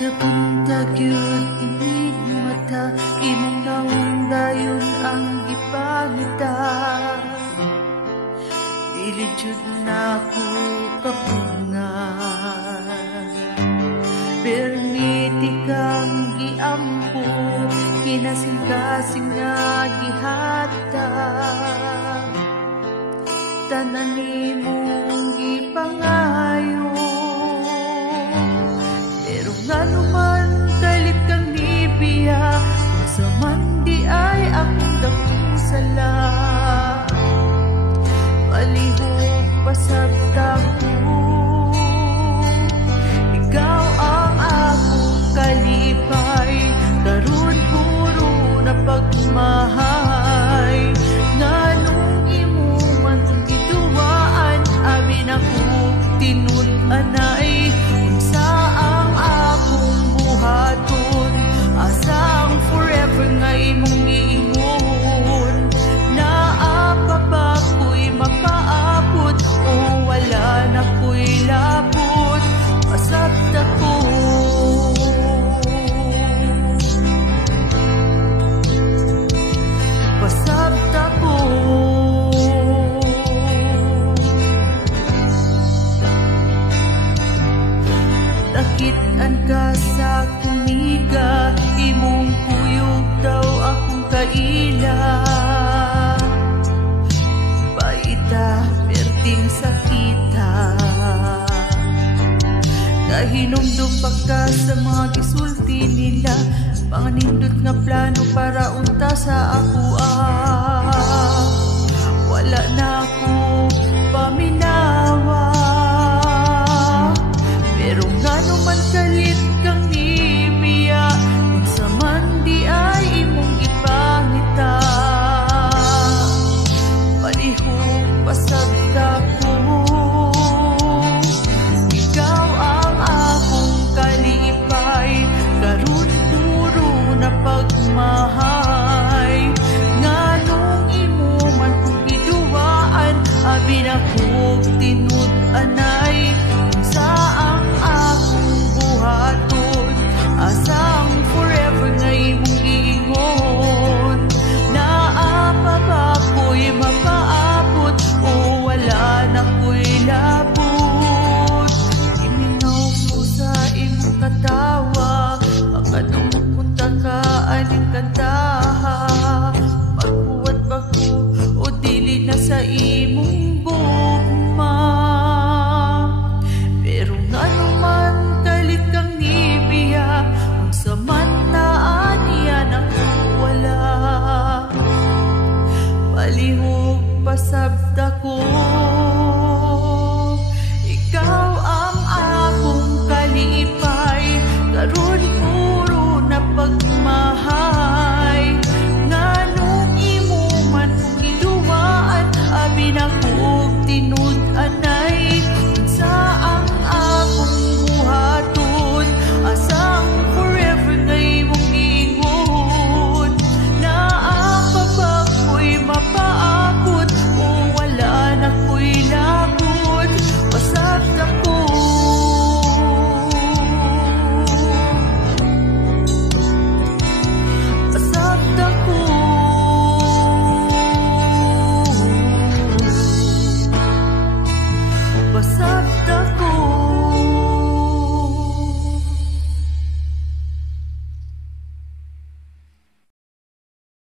Nagabuntag yun inig mata, imong naong dayon ang ipangita. Dili jud na ko kapungan, permiti kang giampo, kinasing-kasing nga gihata. Tanan nimong gipangayo, pero nga naman kalit kang nibiya, kung sa mandi ay akong dakong sala. Palihog pasabta ko, ikaw ang akong kalipay, karon puro na pagmahay. Nganong imo man giduwaan, abi na ko tinud-anay. Unsa ang akong buhaton, asang forever nga imong giingon. Naapa ba ko'y mapaabot, o wala na ko'y labot, pasabta ko. Pasabta ko. Nakitaan ka sa kumiga, imong kuyog daw akong kaila. Paita, perting sakita, kahinumdum pa ka sa mga gisulti nila. Panganindot nga plano para unta sa ako. Wala na ako pamina.